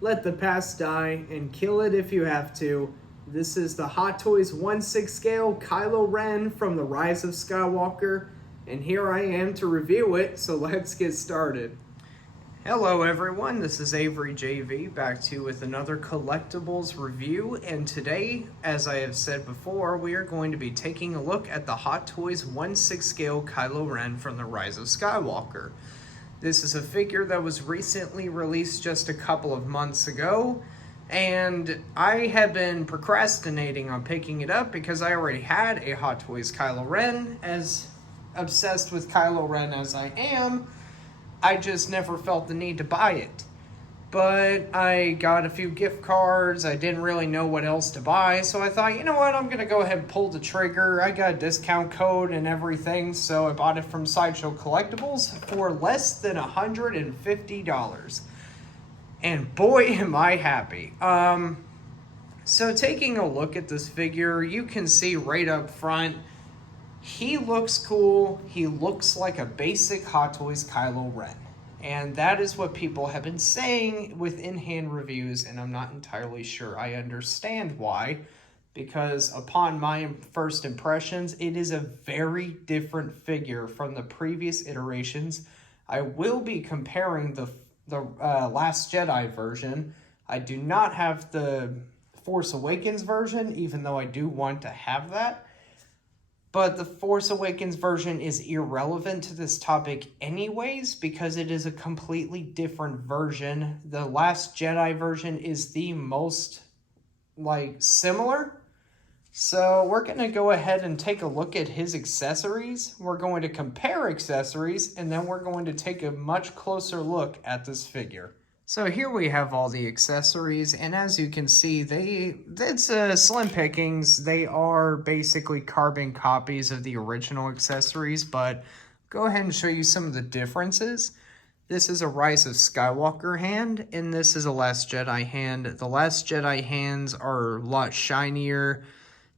Let the past die and kill it if you have to. This is the Hot Toys 1/6 scale Kylo Ren from The Rise of Skywalker, and here I am to review it, so let's get started. Hello everyone, this is Avery JV back to you with another collectibles review, and today, as I have said before, we are going to be taking a look at the Hot Toys 1/6 scale Kylo Ren from The Rise of Skywalker. This is a figure that was recently released just a couple of months ago, and I have been procrastinating on picking it up because I already had a Hot Toys Kylo Ren. As obsessed with Kylo Ren as I am, I just never felt the need to buy it. But I got a few gift cards, I didn't really know what else to buy, so I thought, you know what, I'm gonna go ahead and pull the trigger. I got a discount code and everything, so I bought it from Sideshow Collectibles for less than $150. And boy, am I happy. So taking a look at this figure, you can see right up front, he looks cool. He looks like a basic Hot Toys Kylo Ren. And that is what people have been saying with in-hand reviews, and I'm not entirely sure I understand why, because upon my first impressions, it is a very different figure from the previous iterations. I will be comparing the Last Jedi version. I do not have the Force Awakens version, even though I do want to have that. But the Force Awakens version is irrelevant to this topic anyways, because it is a completely different version. The Last Jedi version is the most, similar. So we're going to go ahead and take a look at his accessories. We're going to compare accessories, and then we're going to take a much closer look at this figure. So here we have all the accessories, and as you can see, it's slim pickings. They are basically carbon copies of the original accessories, but go ahead and show you some of the differences. This is a Rise of Skywalker hand, and this is a Last Jedi hand. The Last Jedi hands are a lot shinier.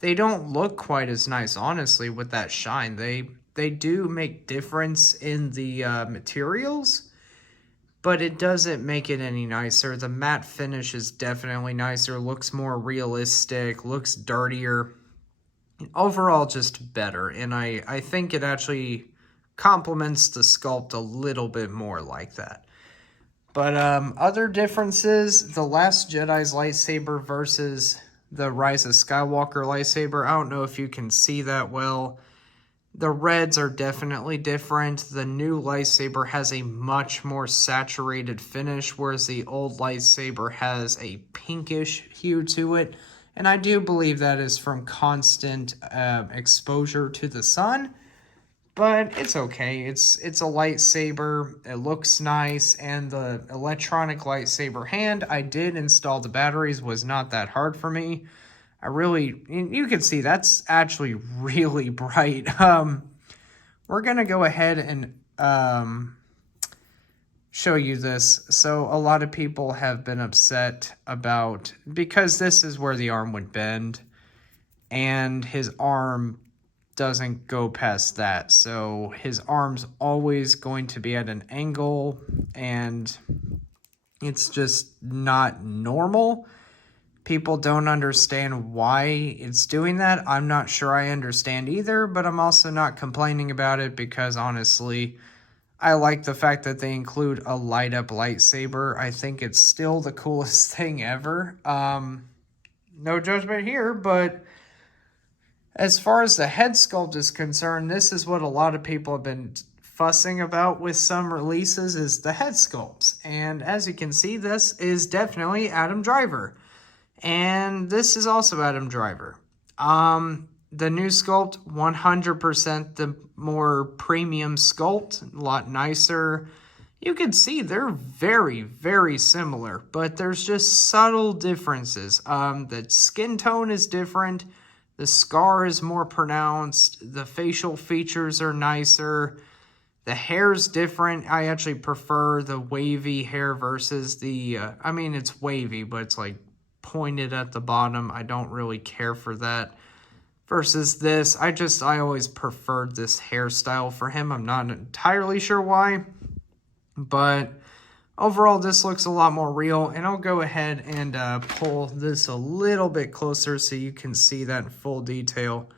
They don't look quite as nice, honestly, with that shine. They do make difference in the materials, but it doesn't make it any nicer. The matte finish is definitely nicer, looks more realistic, looks dirtier. Overall, just better. And I think it actually complements the sculpt a little bit more like that. But other differences, the Last Jedi's lightsaber versus the Rise of Skywalker lightsaber. I don't know if you can see that well. The reds are definitely different. The new lightsaber has a much more saturated finish, whereas the old lightsaber has a pinkish hue to it. And I do believe that is from constant exposure to the sun. But it's okay. It's a lightsaber. It looks nice. And the electronic lightsaber hand, I did install the batteries. Was not that hard for me. You can see that's actually really bright. We're going to go ahead and show you this. So a lot of people have been upset about, because this is where the arm would bend, and his arm doesn't go past that. So his arm's always going to be at an angle, and it's just not normal. People don't understand why it's doing that. I'm not sure I understand either, but I'm also not complaining about it because, honestly, I like the fact that they include a light-up lightsaber. I think it's still the coolest thing ever. No judgment here, but as far as the head sculpt is concerned, this is what a lot of people have been fussing about with some releases, is the head sculpts. And as you can see, this is definitely Adam Driver. And this is also Adam Driver. The new sculpt, 100% the more premium sculpt, a lot nicer. You can see they're very, very similar, but there's just subtle differences. The skin tone is different. The scar is more pronounced. The facial features are nicer. The hair's different. I actually prefer the wavy hair versus the, it's wavy, but it's like pointed at the bottom. I don't really care for that. Versus this, I always preferred this hairstyle for him. I'm not entirely sure why, but Overall, this looks a lot more real, and I'll go ahead and pull this a little bit closer so you can see that in full detail.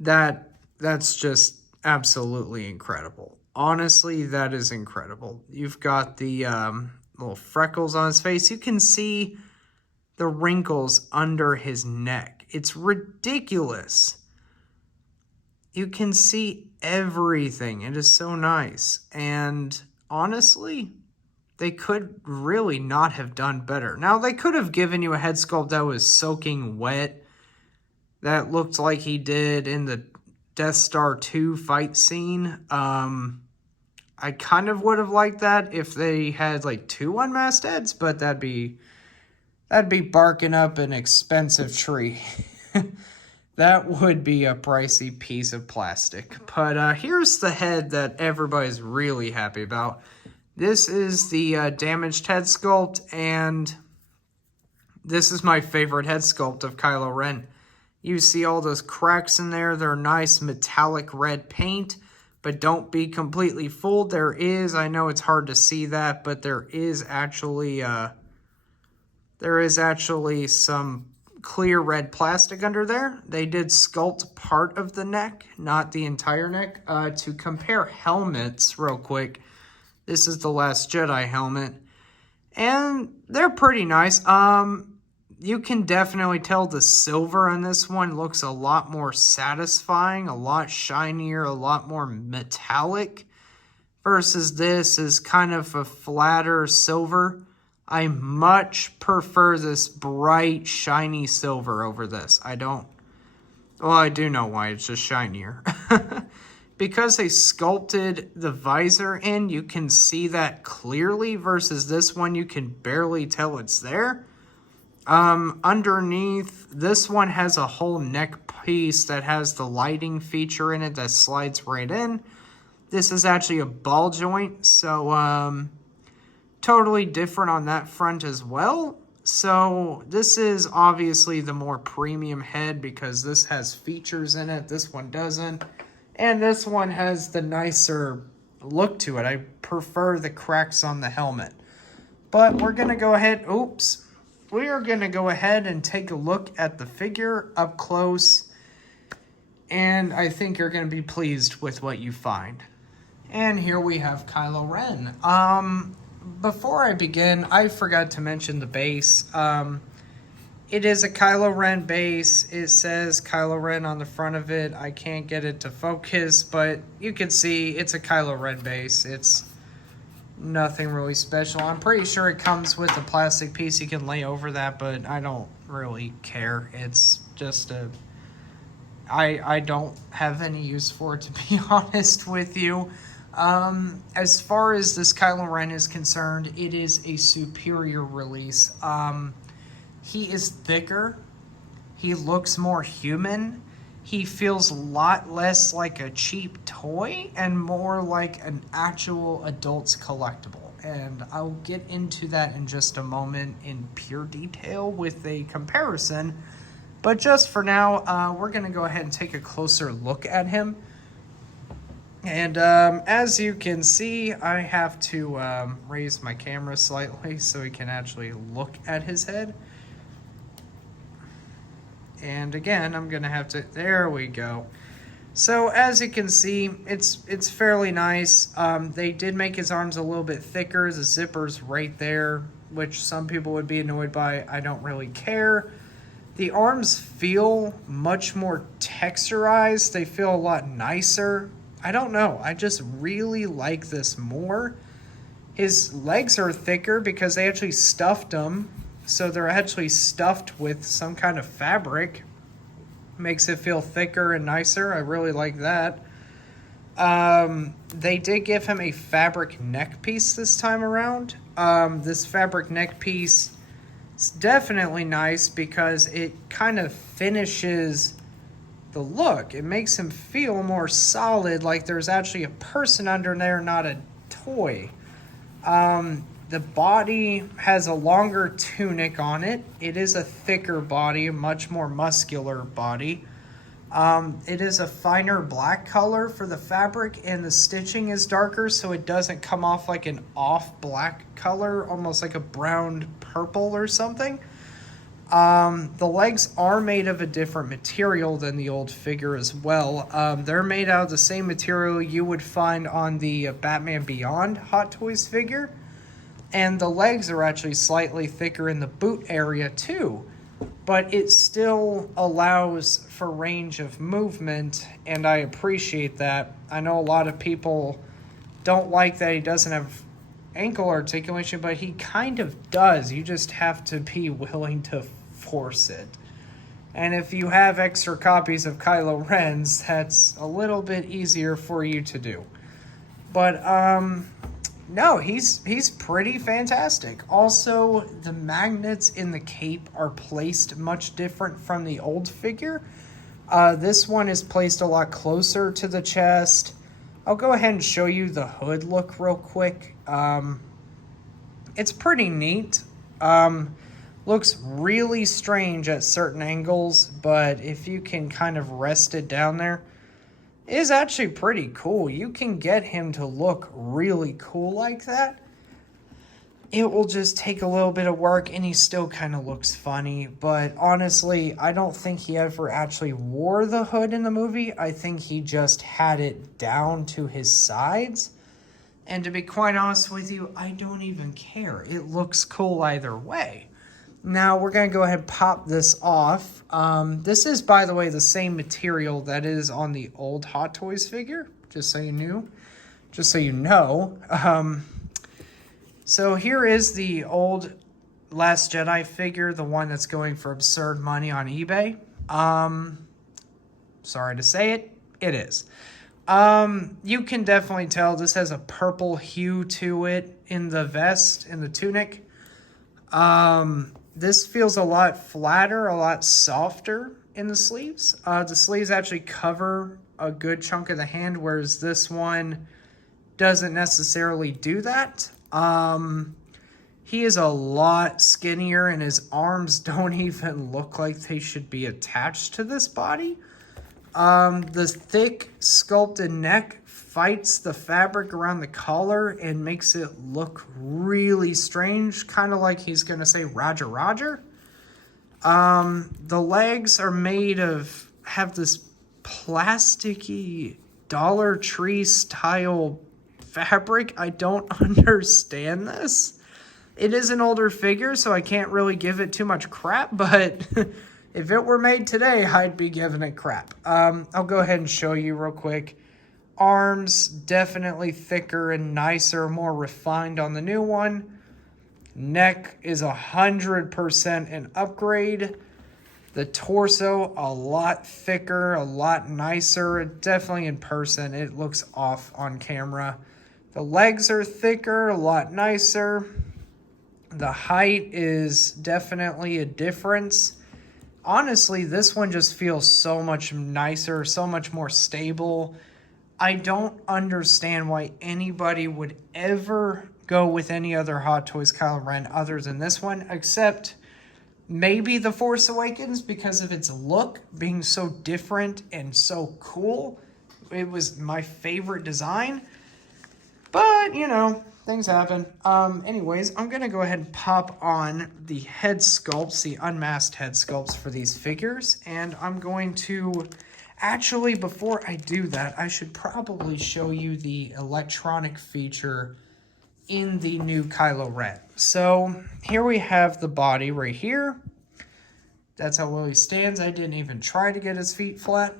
That's just absolutely incredible. Honestly, that is incredible. You've got the little freckles on his face. You can see the wrinkles under his neck. It's ridiculous. You can see everything. It is so nice. And honestly, they could really not have done better. Now, they could have given you a head sculpt that was soaking wet, that looked like he did in the Death Star 2 fight scene. I kind of would have liked that if they had like 2 unmasked heads, but that'd be barking up an expensive tree. That would be a pricey piece of plastic. But here's the head that everybody's really happy about. This is the damaged head sculpt, and this is my favorite head sculpt of Kylo Ren. You see all those cracks in there. They're nice metallic red paint, but don't be completely fooled. There is, I know it's hard to see that, but there is actually some clear red plastic under there. They did sculpt part of the neck, not the entire neck. To compare helmets real quick, this is the Last Jedi helmet, and they're pretty nice. You can definitely tell the silver on this one looks a lot more satisfying, a lot shinier, a lot more metallic, versus this is kind of a flatter silver. I much prefer this bright, shiny silver over this. I do know why, it's just shinier. Because they sculpted the visor in, you can see that clearly, versus this one, you can barely tell it's there. Underneath, this one has a whole neck piece that has the lighting feature in it that slides right in. This is actually a ball joint, so totally different on that front as well. So this is obviously the more premium head because this has features in it. This one doesn't. And this one has the nicer look to it. I prefer the cracks on the helmet. But we're going to go ahead. We are going to go ahead and take a look at the figure up close. And I think you're going to be pleased with what you find. And here we have Kylo Ren. Before I begin, I forgot to mention the base. It is a Kylo Ren base. It says Kylo Ren on the front of it. I can't get it to focus, but you can see it's a Kylo Ren base. It's nothing really special. I'm pretty sure it comes with a plastic piece you can lay over that, but I don't really care. It's just I don't have any use for it, to be honest with you. As far as this Kylo Ren is concerned, it is a superior release. He is thicker. He looks more human. He feels a lot less like a cheap toy and more like an actual adult's collectible. And I'll get into that in just a moment in pure detail with a comparison. But just for now, we're going to go ahead and take a closer look at him. And as you can see, I have to raise my camera slightly so we can actually look at his head. And again, I'm going to have to... There we go. So as you can see, it's fairly nice. They did make his arms a little bit thicker. The zipper's right there, which some people would be annoyed by. I don't really care. The arms feel much more texturized. They feel a lot nicer. I don't know. I just really like this more. His legs are thicker because they actually stuffed them. So they're actually stuffed with some kind of fabric. Makes it feel thicker and nicer. I really like that. They did give him a fabric neck piece this time around. This fabric neck piece is definitely nice because it kind of finishes the look. It makes him feel more solid, like there's actually a person under there, not a toy. The body has a longer tunic on it. It is a thicker body, a much more muscular body. It is a finer black color for the fabric, and the stitching is darker, so it doesn't come off like an off black color, almost like a brown purple or something. The legs are made of a different material than the old figure as well. They're made out of the same material you would find on the Batman Beyond Hot Toys figure. And the legs are actually slightly thicker in the boot area too. But it still allows for range of movement, and I appreciate that. I know a lot of people don't like that he doesn't have ankle articulation, but he kind of does. You just have to be willing to force it. And if you have extra copies of Kylo Ren's, that's a little bit easier for you to do. But no, he's pretty fantastic. Also, the magnets in the cape are placed much different from the old figure. This one is placed a lot closer to the chest. I'll go ahead and show you the hood look real quick. It's pretty neat. Looks really strange at certain angles, but if you can kind of rest it down there, it is actually pretty cool. You can get him to look really cool like that. It will just take a little bit of work, and he still kind of looks funny. But honestly, I don't think he ever actually wore the hood in the movie. I think he just had it down to his sides. And to be quite honest with you, I don't even care. It looks cool either way. Now, we're going to go ahead and pop this off. This is, by the way, the same material that is on the old Hot Toys figure, just so you knew. Just so you know. So here is the old Last Jedi figure, the one that's going for absurd money on eBay. Sorry to say it, it is. You can definitely tell this has a purple hue to it in the vest, in the tunic. This feels a lot flatter, a lot softer in the sleeves. The sleeves actually cover a good chunk of the hand, whereas this one doesn't necessarily do that. He is a lot skinnier, and his arms don't even look like they should be attached to this body. The thick sculpted neck fights the fabric around the collar and makes it look really strange, kind of like he's gonna say Roger Roger. The legs are have this plasticky Dollar Tree style fabric. I don't understand this. It is an older figure, so I can't really give it too much crap, but if it were made today, I'd be giving it crap. I'll go ahead and show you real quick. Arms, definitely thicker and nicer, more refined on the new one. Neck is 100% an upgrade. The torso, a lot thicker, a lot nicer. Definitely in person, it looks off on camera. The legs are thicker, a lot nicer. The height is definitely a difference. Honestly, this one just feels so much nicer, so much more stable. I don't understand why anybody would ever go with any other Hot Toys Kylo Ren other than this one, except maybe The Force Awakens because of its look being so different and so cool. It was my favorite design, but you know, things happen. Anyways, I'm going to go ahead and pop on the head sculpts, the unmasked head sculpts for these figures, and I'm going to... Actually, before I do that, I should probably show you the electronic feature in the new Kylo Ren. So here we have the body right here. That's how well he stands. I didn't even try to get his feet flat.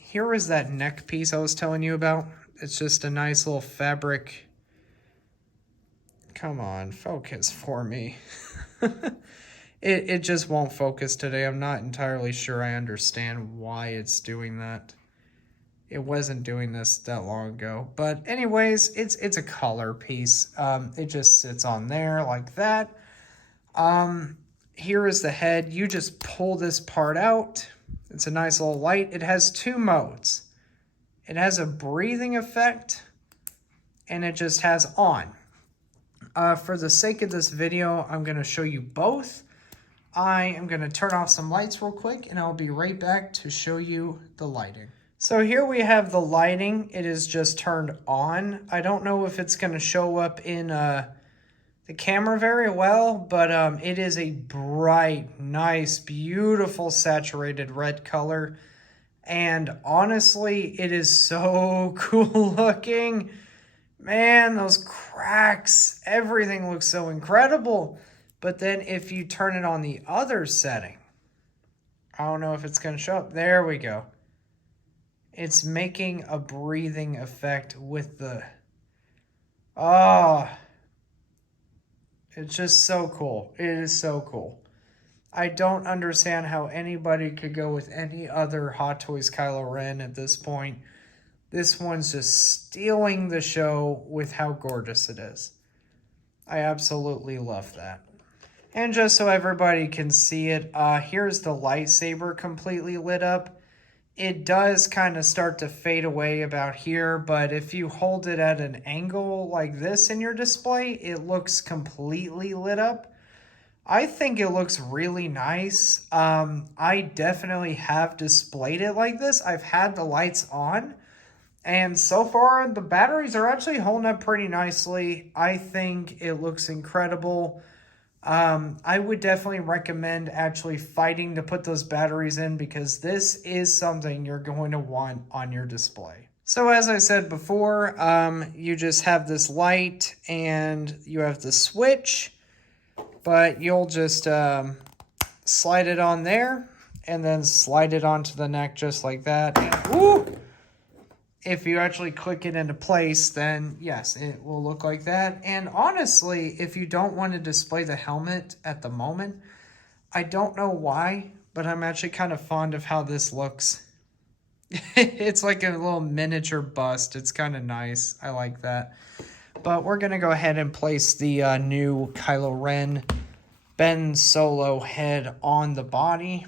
Here is that neck piece I was telling you about. It's just a nice little fabric. Come on, focus for me. It just won't focus today. I'm not entirely sure I understand why it's doing that. It wasn't doing this that long ago. But anyways, it's a color piece. It just sits on there like that. Here is the head. You just pull this part out. It's a nice little light. It has two modes. It has a breathing effect, and it just has on. For the sake of this video, I'm going to show you both. I am going to turn off some lights real quick, and I'll be right back to show you the lighting. So here we have the lighting. It is just turned on. I don't know if it's going to show up in the camera very well, but it is a bright, nice, beautiful saturated red color. And honestly, it is so cool looking. Man, those cracks, everything looks so incredible. But then if you turn it on the other setting, I don't know if it's going to show up. There we go. It's making a breathing effect with the... Oh, it's just so cool. It is so cool. I don't understand how anybody could go with any other Hot Toys Kylo Ren at this point. This one's just stealing the show with how gorgeous it is. I absolutely love that. And just so everybody can see it, here's the lightsaber completely lit up. It does kind of start to fade away about here, but if you hold it at an angle like this in your display, it looks completely lit up. I think it looks really nice. I definitely have displayed it like this. I've had the lights on, and so far the batteries are actually holding up pretty nicely. I think it looks incredible. I would definitely recommend actually fighting to put those batteries in, because this is something you're going to want on your display. So as I said before, you just have this light and you have the switch, but you'll just slide it on there and then slide it onto the neck just like that. And, woo! If you actually click it into place, then yes, it will look like that. And honestly, if you don't want to display the helmet at the moment, I don't know why, but I'm actually kind of fond of how this looks. It's like a little miniature bust. It's kind of nice. I like that. But we're going to go ahead and place the new Kylo Ren Ben Solo head on the body.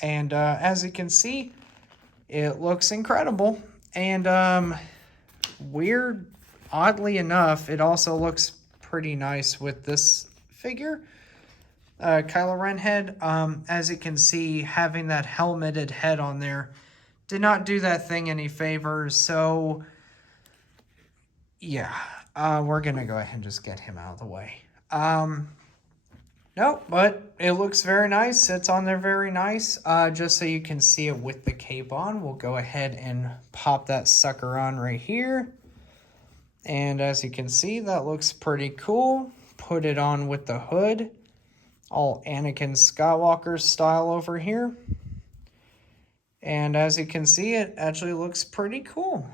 And as you can see, it looks incredible. And oddly enough, it also looks pretty nice with this figure, Kylo Ren head. As you can see, having that helmeted head on there did not do that thing any favors. So yeah, we're gonna go ahead and just get him out of the way. No, but it looks very nice. It's on there very nice. Just so you can see it with the cape on, we'll go ahead and pop that sucker on right here. And as you can see, that looks pretty cool. Put it on with the hood. All Anakin Skywalker style over here. And as you can see, it actually looks pretty cool.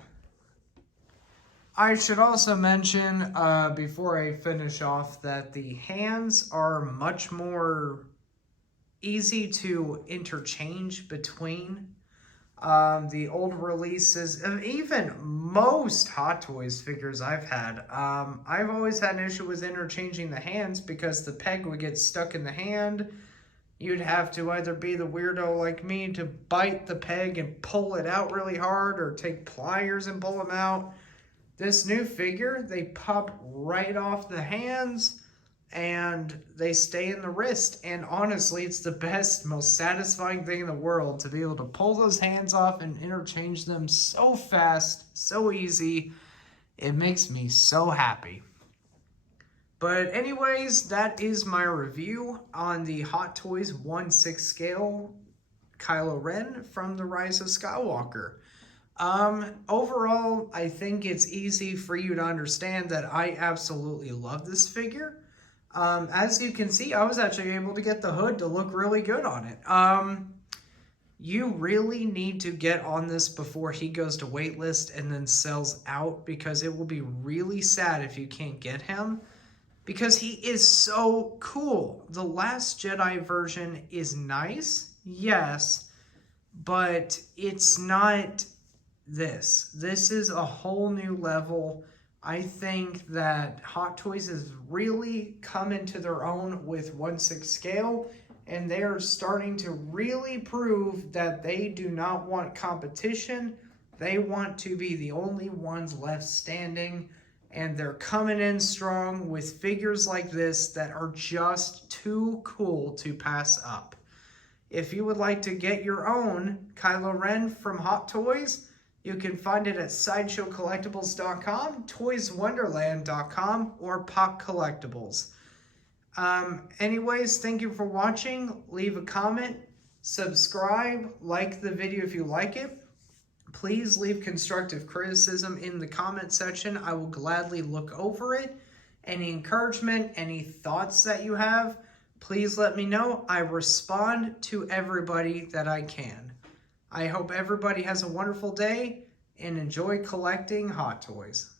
I should also mention, before I finish off, that the hands are much more easy to interchange between the old releases, and even most Hot Toys figures I've had. I've always had an issue with interchanging the hands because the peg would get stuck in the hand. You'd have to either be the weirdo like me to bite the peg and pull it out really hard, or take pliers and pull them out. This new figure, they pop right off the hands and they stay in the wrist. And honestly, it's the best, most satisfying thing in the world to be able to pull those hands off and interchange them so fast, so easy. It makes me so happy. But anyways, that is my review on the Hot Toys 1/6 scale Kylo Ren from The Rise of Skywalker. Overall, I think it's easy for you to understand that I absolutely love this figure. As you can see, I was actually able to get the hood to look really good on it. You really need to get on this before he goes to waitlist and then sells out, because it will be really sad if you can't get him, because he is so cool. The Last Jedi version is nice, yes, but it's not this. This is a whole new level. I think that Hot Toys has really come into their own with 1/6 scale, and they are starting to really prove that they do not want competition. They want to be the only ones left standing, and they're coming in strong with figures like this that are just too cool to pass up. If you would like to get your own Kylo Ren from Hot Toys, you can find it at SideshowCollectibles.com, ToysWonderland.com, or Pop Collectibles. Anyways, thank you for watching. Leave a comment, subscribe, like the video if you like it. Please leave constructive criticism in the comment section. I will gladly look over it. Any encouragement, any thoughts that you have, please let me know. I respond to everybody that I can. I hope everybody has a wonderful day and enjoy collecting Hot Toys.